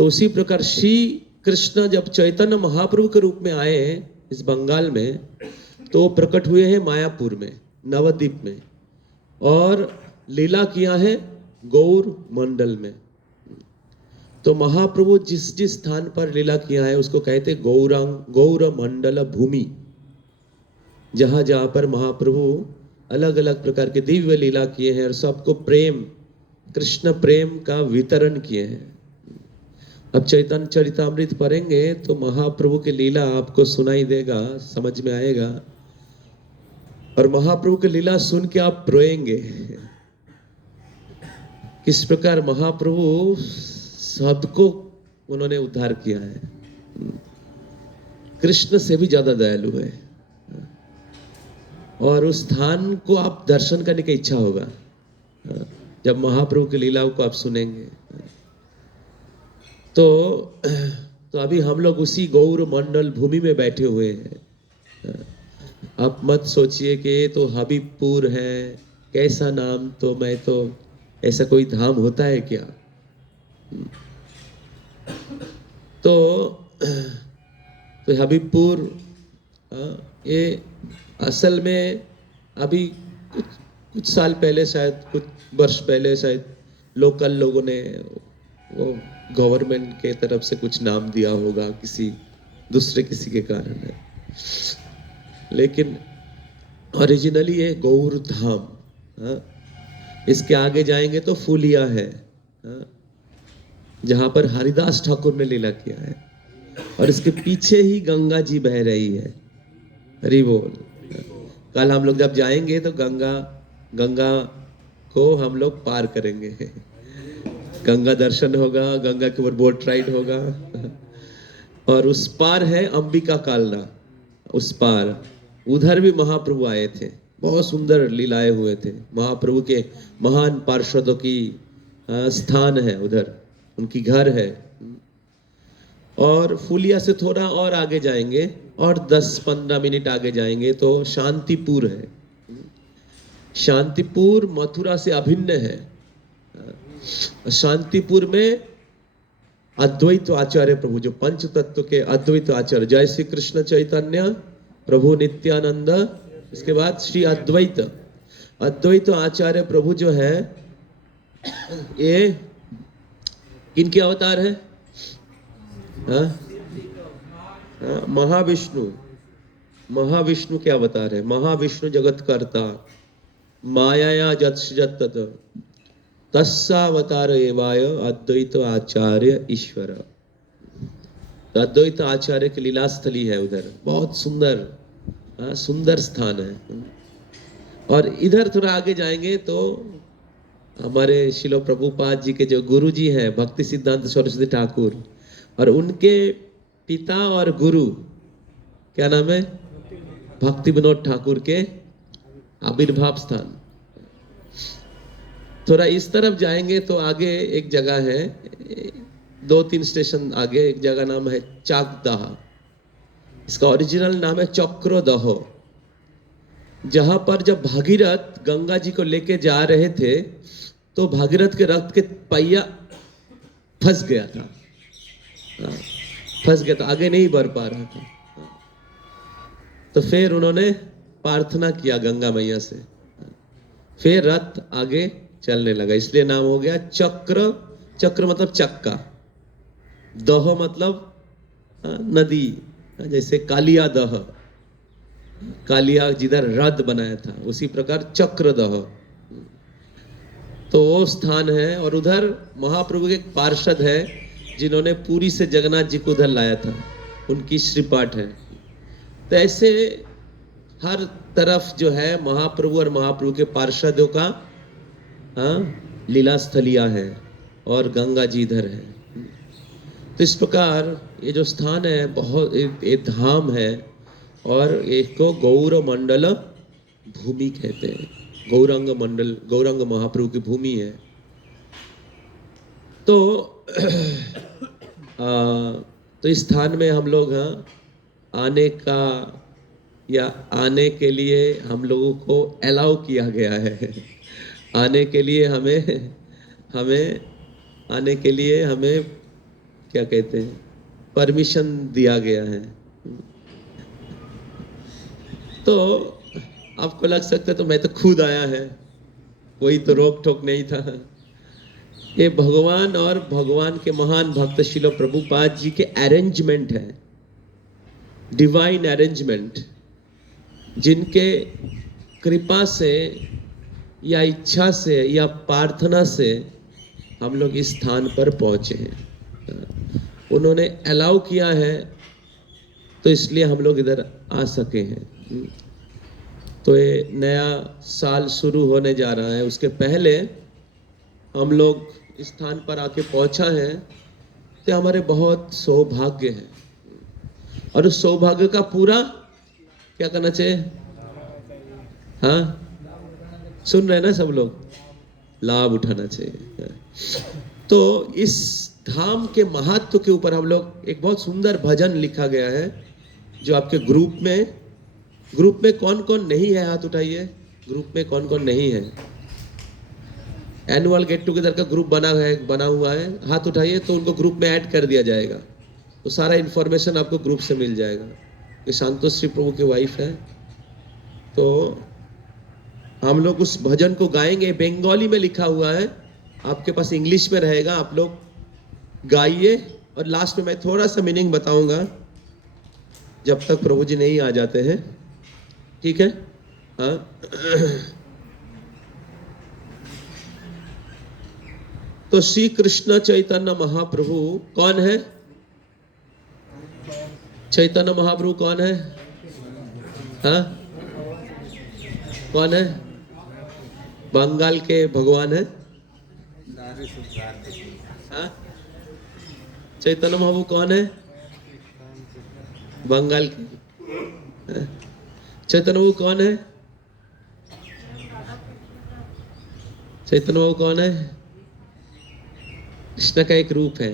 तो उसी प्रकार श्री कृष्ण जब चैतन्य महाप्रभु के रूप में आए इस बंगाल में, तो प्रकट हुए हैं मायापुर में, नवद्वीप में, और लीला किया है गौर मंडल में। तो महाप्रभु जिस जिस स्थान पर लीला किया है उसको कहते गौर मंडल भूमि। जहां जहां पर महाप्रभु अलग अलग प्रकार के दिव्य लीला किए हैं और सबको प्रेम, कृष्ण प्रेम का वितरण किए हैं। अब चैतन्य चरितामृत पढ़ेंगे तो महाप्रभु की लीला आपको सुनाई देगा, समझ में आएगा, और महाप्रभु की लीला सुन के आप रोएंगे। किस प्रकार महाप्रभु सबको उन्होंने उद्धार किया है। कृष्ण से भी ज्यादा दयालु है, और उस स्थान को आप दर्शन करने की इच्छा होगा जब महाप्रभु की लीलाओं को आप सुनेंगे। तो अभी हम लोग उसी गौर मंडल भूमि में बैठे हुए हैं। आप मत सोचिए कि ये तो हबीबपुर है, कैसा नाम, तो मैं तो ऐसा कोई धाम होता है क्या। तो हबीबपुर ये असल में अभी कुछ साल पहले, शायद कुछ वर्ष पहले, शायद लोकल लोगों ने वो गवर्नमेंट के तरफ से कुछ नाम दिया होगा किसी दूसरे किसी के कारण है, लेकिन ओरिजिनली ये गौर धाम। इसके आगे जाएंगे तो फूलिया है, जहां पर हरिदास ठाकुर ने लीला किया है, और इसके पीछे ही गंगा जी बह रही है। हरि बोल। कल हम लोग जब जाएंगे तो गंगा को हम लोग पार करेंगे, गंगा दर्शन होगा, गंगा के ऊपर बोट राइड होगा, और उस पार है अंबिका कालना। उस पार उधर भी महाप्रभु आए थे, बहुत सुंदर लीलाएं हुए थे। महाप्रभु के महान पार्षदों की स्थान है उधर, उनकी घर है। और फूलिया से थोड़ा और आगे जाएंगे, और 10-15 मिनट आगे जाएंगे तो शांतिपुर है। शांतिपुर मथुरा से अभिन्न है। शांतिपुर में अद्वैत आचार्य प्रभु, जो पंच तत्व के अद्वैत आचार्य, जय श्री कृष्ण चैतन्य प्रभु नित्यानंद, इसके बाद श्री अद्वैत आचार्य प्रभु जो है, ये किनके अवतार है? महाविष्णु के अवतार है। महाविष्णु जगत कर्ता, माया जत तस्सावतार एवाय अद्वैत आचार्य ईश्वर। अद्वैत आचार्य की लीलास्थली है उधर, बहुत सुंदर स्थान है। और इधर थोड़ा आगे जाएंगे तो हमारे शिलो प्रभुपाद जी के जो गुरु जी हैं, भक्ति सिद्धांत सरस्वती ठाकुर, और उनके पिता और गुरु, क्या नाम है? भक्ति विनोद ठाकुर के आविर्भाव स्थान। थोड़ा इस तरफ जाएंगे तो आगे एक जगह है, 2-3 स्टेशन आगे एक जगह नाम है चाकदाह। इसका ओरिजिनल नाम है चक्रदह। जहां पर जब भागीरथ गंगा जी को लेके जा रहे थे तो भागीरथ के रथ के पहिया फंस गया था, आगे नहीं बढ़ पा रहा था। तो फिर उन्होंने प्रार्थना किया गंगा मैया से, फिर रथ आगे चलने लगा, इसलिए नाम हो गया चक्र मतलब चक्का, दह मतलब नदी, जैसे कालिया दह, कालिया जिधर रथ बनाया था, उसी प्रकार चक्रदह। तो वो स्थान है, और उधर महाप्रभु के एक पार्षद है जिन्होंने पुरी से जगन्नाथ जी को उधर लाया था, उनकी श्रीपाठ है। तो ऐसे हर तरफ जो है महाप्रभु और महाप्रभु के पार्षदों का लीला स्थलियां है, और गंगा जी इधर है। तो इस प्रकार ये जो स्थान है बहुत एक धाम है, और एक को गौर मंडल भूमि कहते हैं। गौरांग महाप्रभु की भूमि है। तो इस स्थान में हम लोग आने के लिए हम लोगों को अलाउ किया गया है। आने के लिए हमें क्या कहते हैं, परमिशन दिया गया है। तो आपको लग सकता है तो मैं तो खुद आया है, कोई तो रोक टोक नहीं था। ये भगवान और भगवान के महान भक्त श्रील प्रभुपाद जी के अरेंजमेंट है, डिवाइन अरेंजमेंट, जिनके कृपा से या इच्छा से या प्रार्थना से हम लोग इस स्थान पर पहुंचे हैं। उन्होंने अलाउ किया है तो इसलिए हम लोग इधर आ सके हैं। तो ये नया साल शुरू होने जा रहा है, उसके पहले हम लोग इस स्थान पर आके पहुंचा है तो हमारे बहुत सौभाग्य है, और उस सौभाग्य का पूरा क्या करना चाहिए? हाँ, सुन रहे हैं ना सब लोग? लाभ उठाना चाहिए। तो इस धाम के महत्व के ऊपर हम लोग एक बहुत सुंदर भजन लिखा गया है, जो आपके ग्रुप में कौन कौन नहीं है हाथ उठाइए। ग्रुप में कौन कौन नहीं है? एनुअल गेट टुगेदर का ग्रुप बना हुआ है, हाथ उठाइए तो उनको ग्रुप में ऐड कर दिया जाएगा, तो सारा इन्फॉर्मेशन आपको ग्रुप से मिल जाएगा। ये संतोष श्री प्रभु की वाइफ है। तो हम लोग उस भजन को गाएंगे, बंगाली में लिखा हुआ है, आपके पास इंग्लिश में रहेगा, आप लोग गाइए, और लास्ट में मैं थोड़ा सा मीनिंग बताऊंगा जब तक प्रभु जी नहीं आ जाते हैं, ठीक है? हाँ। तो श्री कृष्ण चैतन्य महाप्रभु कौन है? चैतन्य महाप्रभु कौन है? हाँ, कौन है? बंगाल के भगवान है। हाँ? चैतन्य महाप्रभु कौन है? बंगाल के। हाँ? चैतन्य महाप्रभु कौन है? चैतन्य महाप्रभु कौन है? कृष्ण का एक रूप है।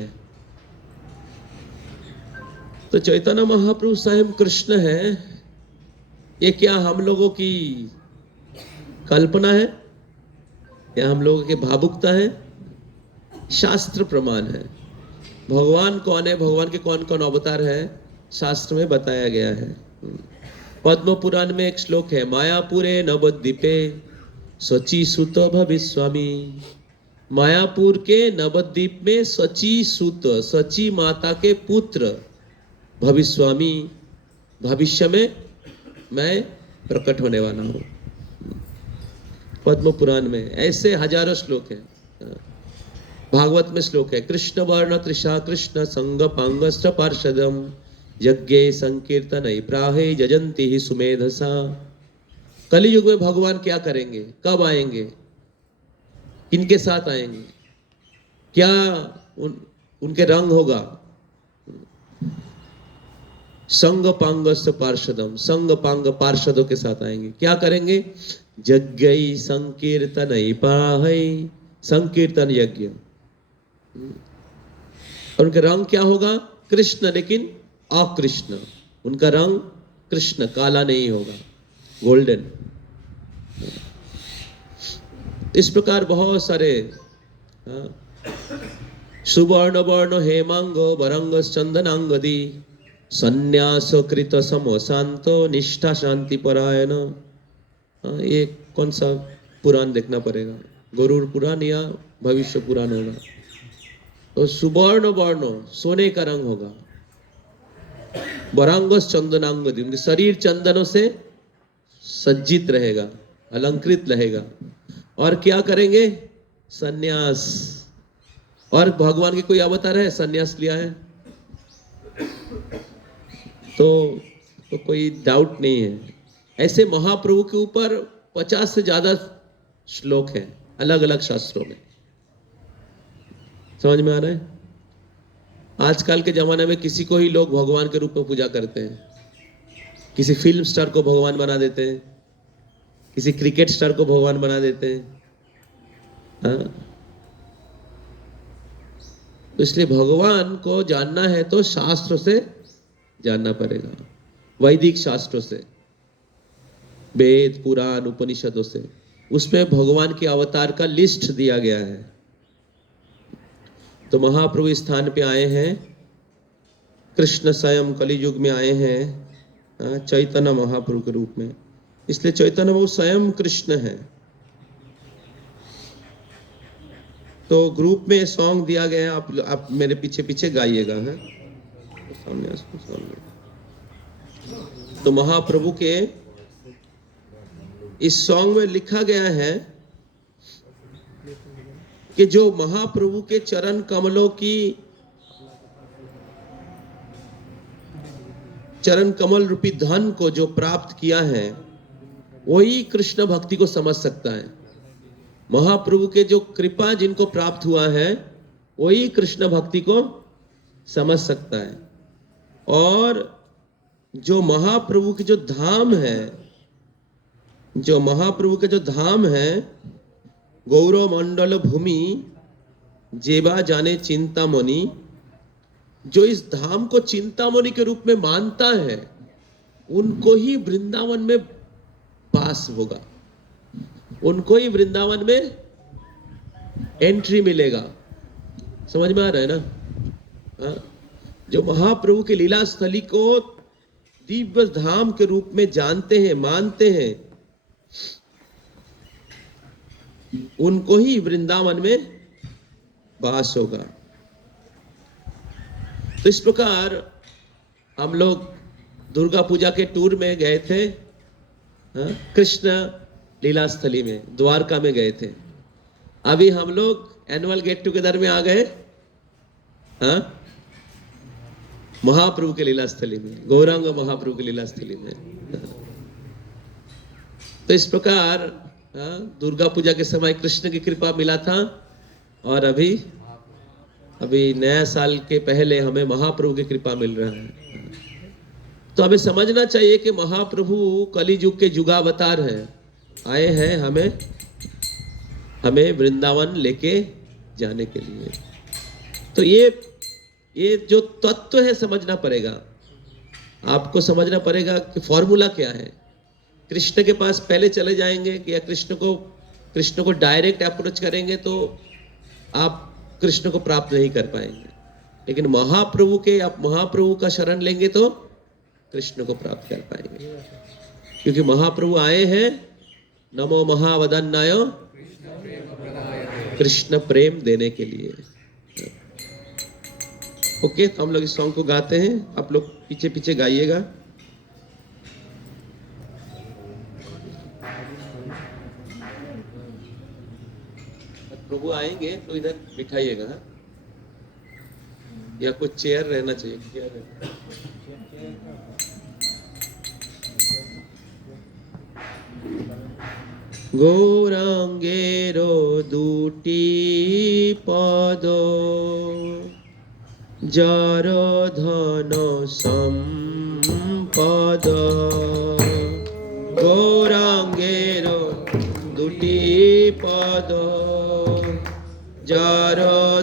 तो चैतन्य महाप्रभु स्वयं कृष्ण है। ये क्या हम लोगों की कल्पना है या हम लोगों की भावुकता है? शास्त्र प्रमाण है। भगवान कौन है, भगवान के कौन कौन अवतार है, शास्त्र में बताया गया है। पद्म पुराण में एक श्लोक है, मायापुरे नवद्वीपे सची सुत भविस्वामी। मायापुर के नवद्वीप में सची सुत, सची माता के पुत्र भविस्वामी, भविष्य में मैं प्रकट होने वाला हूं। पद्म पुराण में ऐसे हजारों श्लोक हैं। भागवत में श्लोक है, कृष्ण वर्ण त्रिषा कृष्ण संग पांगस्त्र पार्षदम यज्ञे संकीर्तन प्राहे जजंती ही सुमेधसा। कलियुग में भगवान क्या करेंगे, कब आएंगे, किनके साथ आएंगे, क्या उनके रंग होगा? संग पांगस्त्र पार्षदम, संग पांग पार्षदों के साथ आएंगे। क्या करेंगे? यज्ञ संकीर्तन पाहै, संकीर्तन यज्ञ। और उनका रंग क्या होगा? कृष्ण, लेकिन अकृष्ण। उनका रंग कृष्ण, काला नहीं होगा, गोल्डन। इस प्रकार बहुत सारे सुवर्ण वर्ण हेमांग वरंग चंदनांगदी संन्यास कृत सम शांत निष्ठा शांति परायण। ये कौन सा पुराण देखना पड़ेगा, गरुड़ पुराण या भविष्य पुराण होगा। तो सुवर्ण वर्ण सोने का रंग होगा, वरांगस चंदनांगदी, उनके शरीर चंदनों से सज्जित रहेगा, अलंकृत रहेगा। और क्या करेंगे? सन्यास। और भगवान के कोई अवतार है सन्यास लिया है? तो कोई डाउट नहीं है। ऐसे महाप्रभु के ऊपर 50 से ज्यादा श्लोक हैं अलग अलग शास्त्रों में। समझ में आ रहा है? आजकल के जमाने में किसी को ही लोग भगवान के रूप में पूजा करते हैं। किसी फिल्म स्टार को भगवान बना देते हैं, किसी क्रिकेट स्टार को भगवान बना देते हैं। हाँ? तो इसलिए भगवान को जानना है तो शास्त्र से जानना पड़ेगा, वैदिक शास्त्रों से, वेद पुराण उपनिषदों से। उसमें भगवान के अवतार का लिस्ट दिया गया है। तो महाप्रभु स्थान पे आए हैं कृष्ण स्वयं कलियुग में आए हैं चैतन्य महाप्रभु के रूप में, इसलिए चैतन्य वो स्वयं कृष्ण है। तो ग्रुप में सॉन्ग दिया गया है, आप मेरे पीछे पीछे गाइएगा है सामने। तो महाप्रभु के इस सॉन्ग में लिखा गया है कि जो महाप्रभु के चरण कमलों की चरण कमल रूपी धन को जो प्राप्त किया है वही कृष्ण भक्ति को समझ सकता है। महाप्रभु के जो कृपा जिनको प्राप्त हुआ है वही कृष्ण भक्ति को समझ सकता है। और जो महाप्रभु के जो धाम है, जो महाप्रभु के जो धाम है, गौरव मंडल भूमि जेबा जाने चिंतामणि, जो इस धाम को चिंतामणि के रूप में मानता है उनको ही वृंदावन में पास होगा, उनको ही वृंदावन में एंट्री मिलेगा। समझ में आ रहा है ना? जो महाप्रभु के लीला स्थली को दिव्य धाम के रूप में जानते हैं, मानते हैं, उनको ही वृंदावन में वास होगा। तो इस प्रकार हम लोग दुर्गा पूजा के टूर में गए थे, कृष्ण लीला स्थली में, द्वारका में गए थे। अभी हम लोग एनुअल गेट टुगेदर में आ गए महाप्रभु के लीला स्थली में, गौरांग महाप्रभु के लीला स्थली में। तो इस प्रकार दुर्गा पूजा के समय कृष्ण की कृपा मिला था, और अभी नया साल के पहले हमें महाप्रभु की कृपा मिल रहा है। तो हमें समझना चाहिए कि महाप्रभु कलियुग के युगावतार हैं, आए हैं हमें वृंदावन लेके जाने के लिए। तो ये जो तत्व है समझना पड़ेगा, आपको समझना पड़ेगा कि फॉर्मूला क्या है। कृष्ण के पास पहले चले जाएंगे या कृष्ण को डायरेक्ट अप्रोच करेंगे तो आप कृष्ण को प्राप्त नहीं कर पाएंगे, लेकिन महाप्रभु का शरण लेंगे तो कृष्ण को प्राप्त कर पाएंगे, क्योंकि महाप्रभु आए हैं नमो महावदन्नाय कृष्ण प्रेम देने के लिए। ओके, तो हम लोग इस सॉन्ग को गाते हैं, आप लोग पीछे पीछे गाइएगा। प्रभु आएंगे तो इधर बिठाइएगा, या कुछ चेयर रहना चाहिए। गौरांगेरो दुटी पद जार धन संपद, गौरांगेरो दुटी पद जार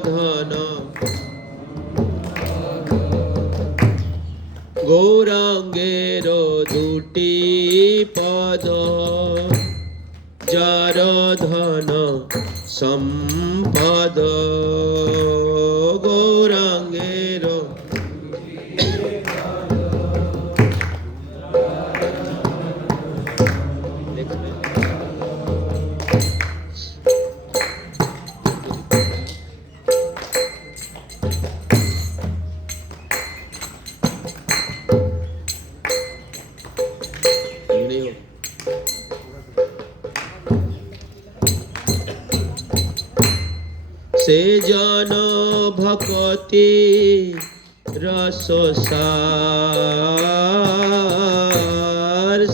धन, गौरांगेरो दुटी पद जार धन संपद, गौरांगेरो से जान भक्ति रस सार,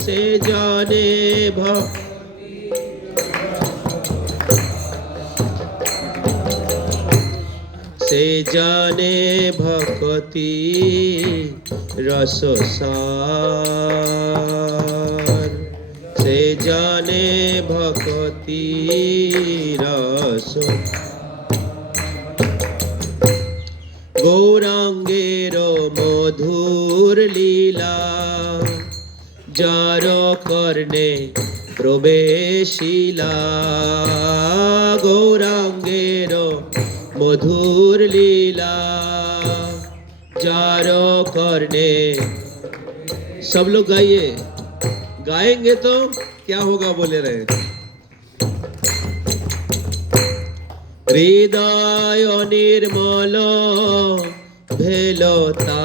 से जाने भक्ति रस सार, से जाने भक्ति रस। गौरांगेरो मधुर लीला जार करने प्रवेशिला, गौरांगेरो मधुर लीला जारो करने। सब लोग गाइए, गाएंगे तो क्या होगा बोले रहे। हृदय निर्मल भेलो तार,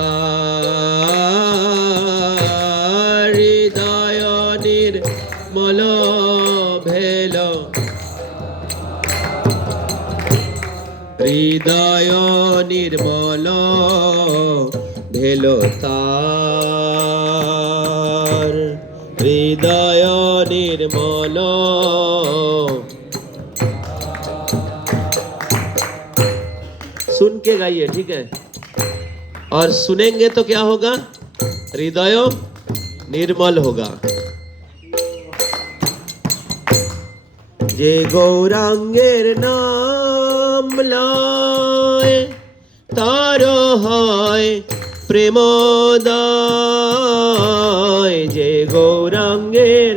हृदय निर्मल भेलो, हृदय निर्मल भेलो तार, हृदय निर्मल। सुन के गाइए, ठीक है। और सुनेंगे तो क्या होगा, हृदय निर्मल होगा। जे गौरांगेर नाम लय तार হয় প্রেমোদয়। যে গৌরাঙ্গের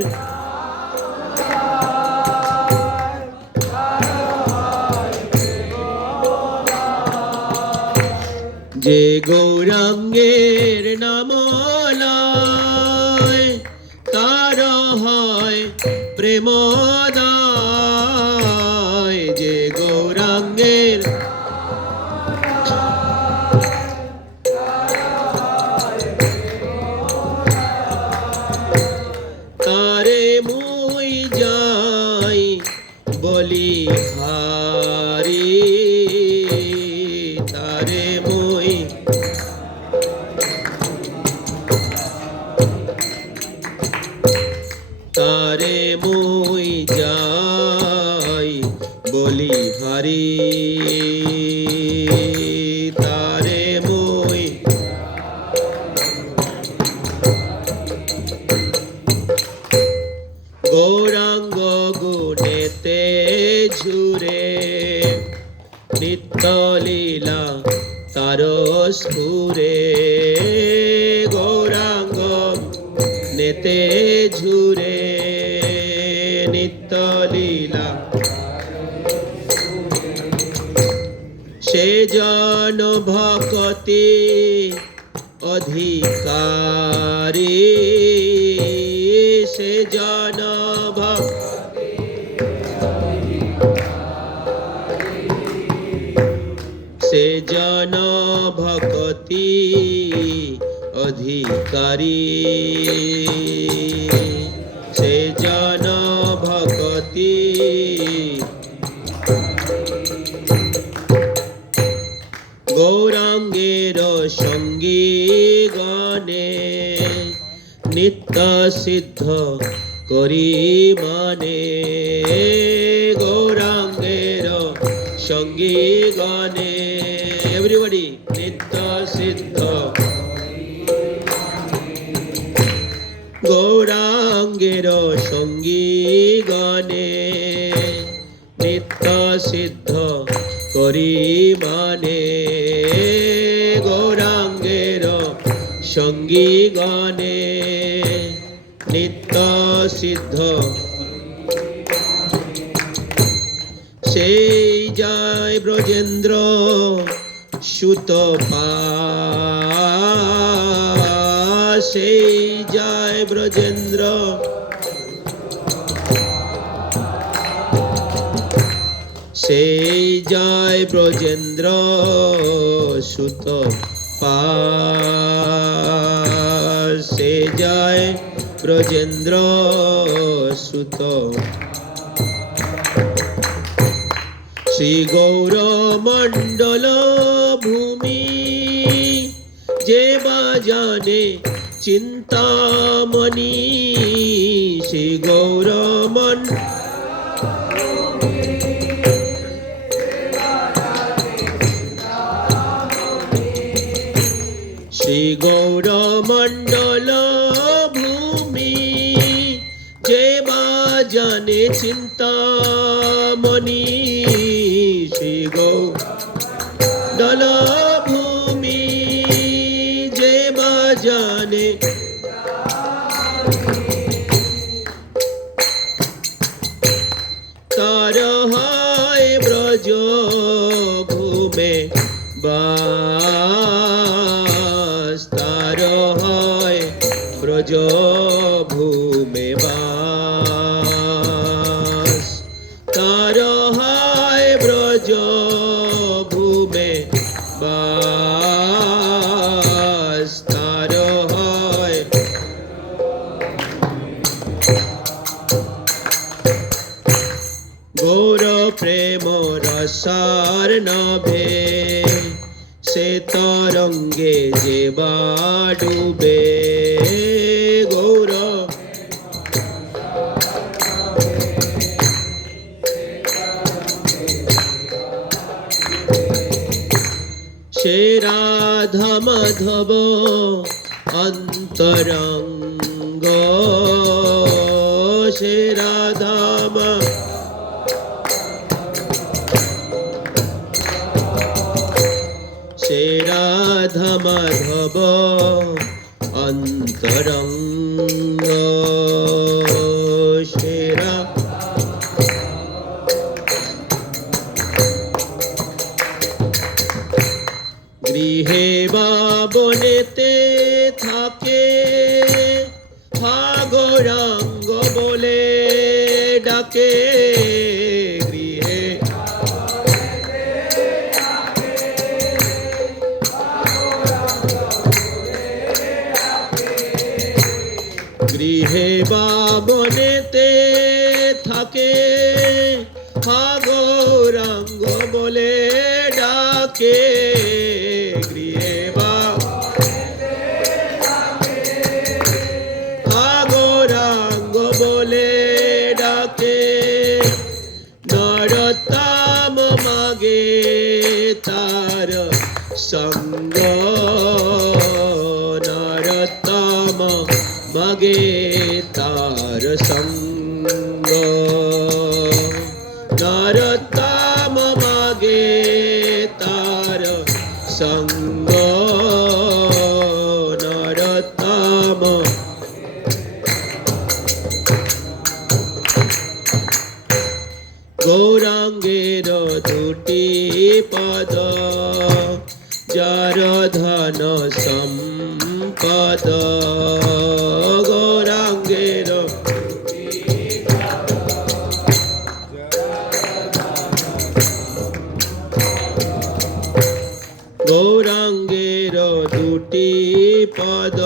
যে গৌরাঙ্গের নাম লয় তার হয় প্রেমোদয়। যে গৌরাঙ্গের তারে মুই যাই বলি হারি, তারে মুই তারে মুই যাই বলি হারি, তারে মুই গৌরাঙ্গ গুণেতে ঝুরে নিত্য লীলা তার স্ফুরে। গৌরাঙ্গ নেতে ঝুরে নিত্য লীলা, সে জন ভক্তি অধিকারী, সে জন ভক্তি সে জন ভক্তি অধিকারী, সে জন ভক্তি। গৌরাঙ্গের সঙ্গী গণে নিত্য সিদ্ধ করি মানে। গৌরাঙ্গের সঙ্গী গণে, এভরিবডি, নিত্য সিদ্ধ। গৌরাঙ্গের সঙ্গী গণে নিত্য সিদ্ধ করি মানে। গৌরাঙ্গের সঙ্গী গণে নিত্য সিদ্ধ, সেই যায় ব্রজেন্দ্র সুত পা, সেই যায় ব্রজেন্দ্র সেই যায় ব্রজেন্দ্র সুত পা, সে যায় ব্রজেন্দ্র সুত। শ্রী গৌর মণ্ডল ভূমি যে বা জানে চিন্তামণি। শ্রী গৌর মণ্ডল শ্রী গৌর মণ্ডল ভূমি যে বা জানে চিন্তামণি। শ্রী গৌর ভূমি যে বা জানে তার হয় ব্রজ ভূমে বা ब्रज भूमि बास तार हाय ब्रज भूमि बास तार हाय गौर प्रेम रसार नभे से तरंगे जेबा डूबे गौर से राधा माधव अंतरंग से राधा से राधा माधव अंतरंग से गृहे বা বনেতে থাকে গৌরাঙ্গ বলে ডাকে গৃহে গৃহে বা বনেতে থাকে গৌরাঙ্গ বলে ডাকে গৃহে বা গৌরাঙ্গ বলে ডাকে নরোত্তম মাগে তার সঙ্গ নরোত্তম মাগে তার সঙ্গ নরোত্তম মাগে তার সঙ্গ নরোত্তম গৌরাঙ্গের দুটি পদ যার ধন সম্পদ গৌরাঙ্গের গৌরাঙ্গের দুটি পদ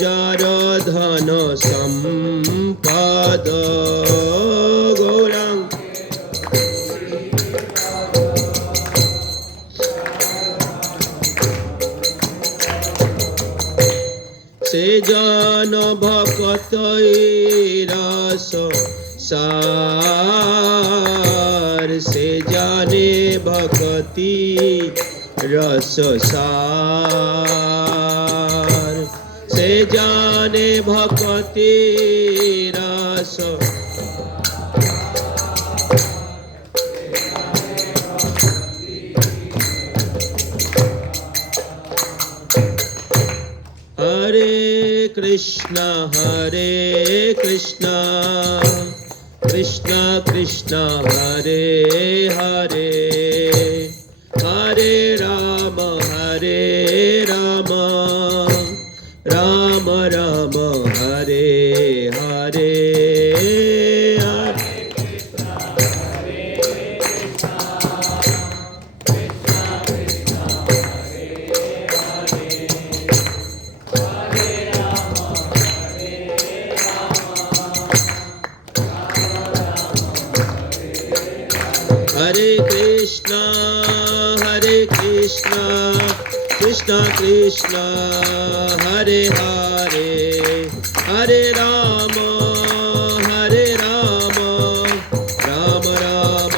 যার ধন সম্পদ গৌরাঙ্গ সে জন ভকত রস সার সে জানে ভক্তি রস সার সে জানে ভক্তি রস हरे कृष्ण कृष्ण कृष्ण हरे हरे हरे राम राम राम हरे हरे हरे कृष्ण कृष्ण कृष्ण हरे हरे हरे राम राम राम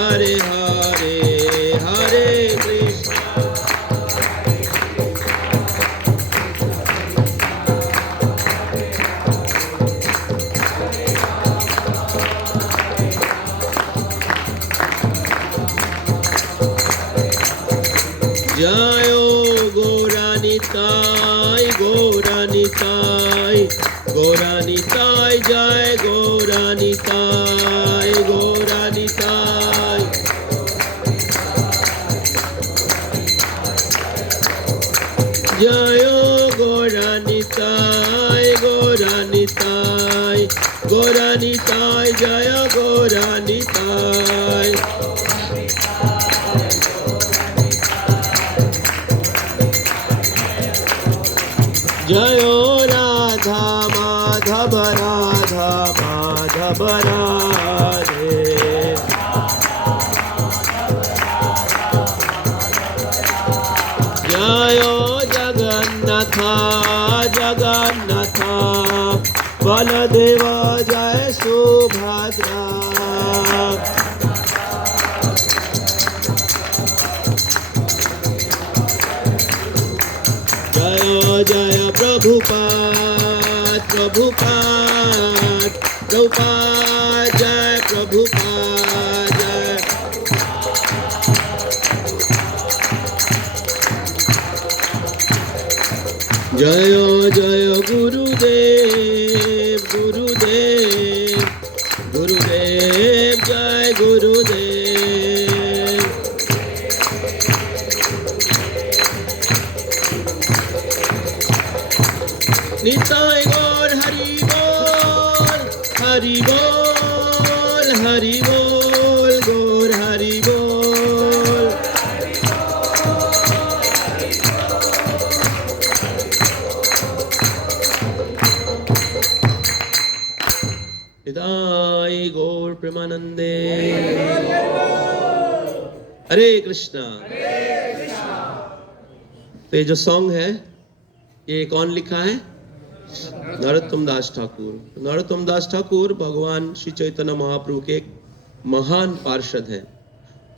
हरे हरे हरे कृष्ण जयो गौरानिताय गौरानिताय गौरानिताय जय गौरानिताय गौरानिताय जयो गौर गौरानिताय गौरानिताय गौरानिताय जय गौरानिताय जय राधा माधव राधा माधव राधे जय जगन्नाथ जगन्नाथ बलदेव जय सुभद्रा जय जय प्रभुपाद प्रभुपाद प्रभुपाद जय प्रभुपाद जय जय जय गुरुदेव गुरुदेव गुरुदेव जय गुरुदेव निताय गौर हरि बोल हरि बोल हरि बोल गौर हरि बोल निताय गौर प्रेमानंदे हरे कृष्णा। तो ये जो सॉन्ग है ये कौन लिखा है? नरोत्तम दास ठाकुर। नरोत्तम दास ठाकुर भगवान श्री चैतन्य महाप्रभु के एक महान पार्षद हैं।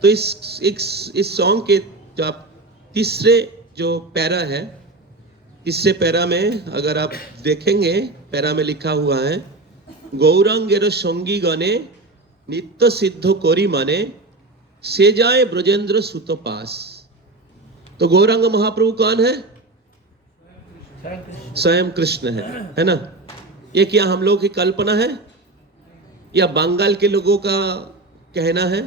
तो इस सॉन्ग के जो आप तीसरे जो पैरा है, तीसरे पैरा में अगर आप देखेंगे, पैरा में लिखा हुआ है गौरांगेर संगी गणे नित्य सिद्ध कोरी माने से जाए ब्रजेंद्र सुत पास। तो गौरांग महाप्रभु कौन है? स्वयं कृष्ण है ना? ये क्या हम लोग की कल्पना है या बंगाल के लोगों का कहना है?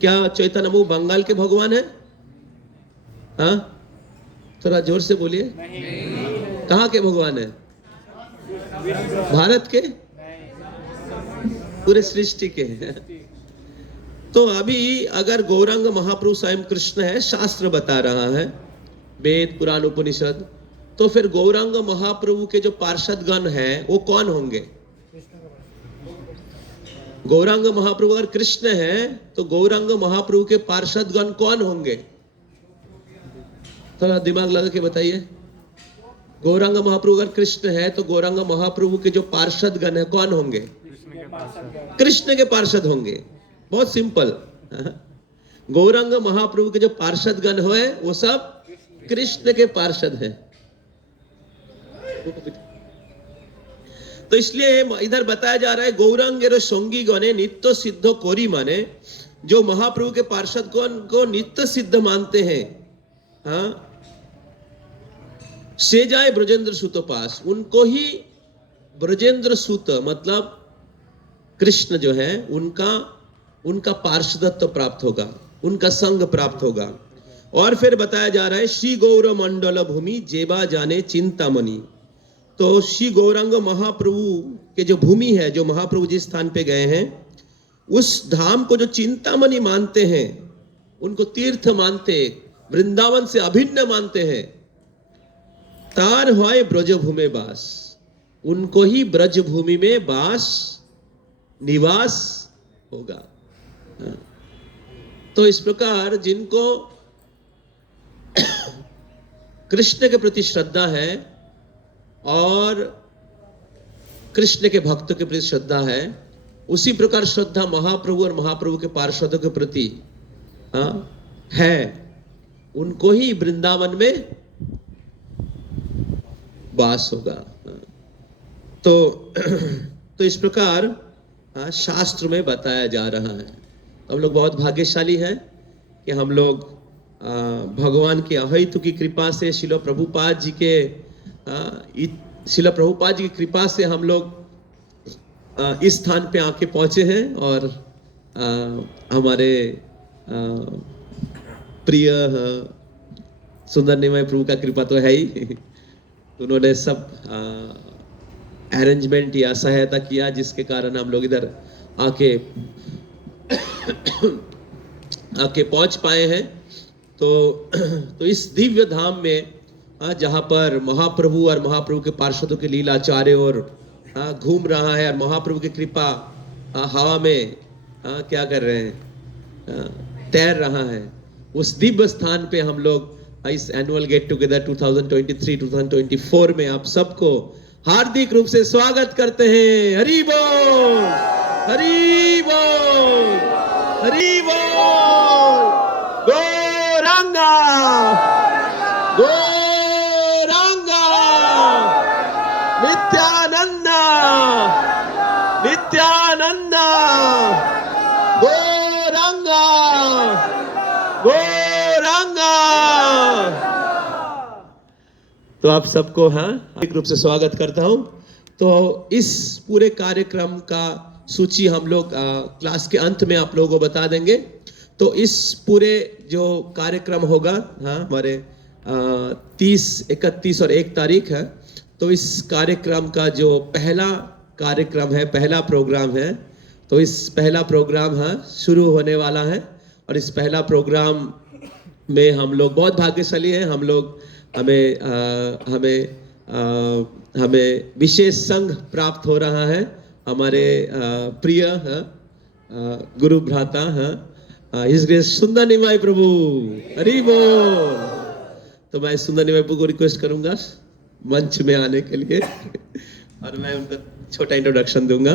क्या चैतन्य प्रभु बंगाल के भगवान है? हाँ, थोड़ा जोर से बोलिए। कहाँ के भगवान है? भारत के? पूरे सृष्टि के हैं। तो अभी अगर गौरांग महाप्रभु स्वयं कृष्ण है, शास्त्र बता रहा है, वेद पुराण उपनिषद, तो फिर गौरांग महाप्रभु के जो पार्षद गण हैं वो कौन होंगे? गौरांग महाप्रभु अगर कृष्ण है तो गौरांग महाप्रभु के पार्षद गण कौन होंगे? थोड़ा दिमाग लगा के बताइए। गौरांग महाप्रभु अगर कृष्ण है तो गौरांग महाप्रभु के जो पार्षद गण है कौन होंगे? कृष्ण के पार्षद होंगे। बहुत सिंपल। गौरांग महाप्रभु के जो पार्षद गण हुए वो सब कृष्ण के पार्षद हैं। तो इसलिए इधर बताया जा रहा है गौरांगेर संगी गणे नित्य सिद्ध कोरी माने, जो महाप्रभु के पार्षद को नित्य सिद्ध मानते हैं, हाँ, से जाए ब्रजेंद्र सुत पास, उनको ही ब्रजेंद्र सुत मतलब कृष्ण जो है उनका पार्षदत्व प्राप्त होगा, उनका संग प्राप्त होगा। और फिर बताया जा रहा है श्री गौर मंडल भूमि जेबा जाने चिंतामणि। तो श्री गौरांग महाप्रभु के जो भूमि है, जो महाप्रभु जिस स्थान पे गए हैं, उस धाम को जो चिंतामणि मानते हैं, उनको तीर्थ मानते, वृंदावन से अभिन्न मानते हैं, तार होय ब्रज भूमि बास, उनको ही ब्रज भूमि में बास निवास होगा। तो इस प्रकार जिनको कृष्ण के प्रति श्रद्धा है और कृष्ण के भक्तों के प्रति श्रद्धा है, उसी प्रकार श्रद्धा महाप्रभु और महाप्रभु के पार्षदों के प्रति है, उनको ही वृंदावन में वास होगा। तो इस प्रकार शास्त्र में बताया जा रहा है। हम लोग बहुत भाग्यशाली हैं कि हम लोग भगवान के अहैतु की कृपा से, शिला प्रभुपाद जी की कृपा से हम लोग इस स्थान पे आके पहुंचे हैं। और हमारे प्रिय सुंदर निमय प्रभु का कृपा तो है ही। तो उन्होंने सब अरेंजमेंट या सहायता किया, जिसके कारण हम लोग इधर आके आके पहुंच पाए हैं। तो इस दिव्य धाम में जहाँ पर महाप्रभु और महाप्रभु के पार्षदों के लीला चारों ओर घूम रहा है, और महाप्रभु की कृपा हवा में क्या कर रहे हैं, तैर रहा है, उस दिव्य स्थान पे हम लोग इस एनुअल गेट टुगेदर 2023-2024 में आप सबको हार्दिक रूप से स्वागत करते हैं। हरि बोल, हरि बोल, हरि बोल। गौरांगा, गौरांगा, नित्यानंदा, नित्यानंदा, गौरांगा, गौरांगा। तो आप सबको हार्दिक रूप से स्वागत करता हूं। तो इस पूरे कार्यक्रम का सूची हम लोग क्लास के अंत में आप लोगों को बता देंगे। तो इस पूरे जो कार्यक्रम होगा हमारे 30, 31 और 1 तारीख है। तो इस कार्यक्रम का जो पहला कार्यक्रम है, पहला प्रोग्राम है, तो इस पहला प्रोग्राम शुरू होने वाला है। और इस पहला प्रोग्राम में हम लोग बहुत भाग्यशाली हैं। हम लोग हमें विशेष संघ प्राप्त हो रहा है। हमारे प्रिय गुरु भ्राता हिज ग्रेस सुंदर निमाई प्रभु, हरि बोल। तो मैं सुंदर निमाई प्रभु को रिक्वेस्ट करूंगा मंच में आने के लिए और मैं उनका छोटा इंट्रोडक्शन दूंगा।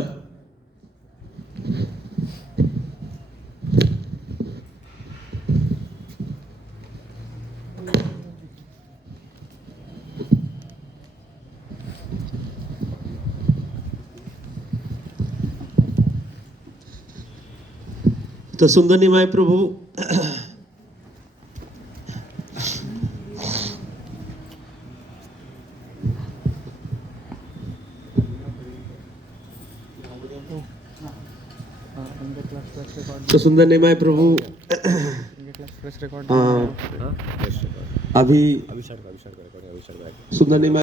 तो सुंदर निमाई प्रभु तो सुंदर निमाई प्रभु अभी सुंदर निमाई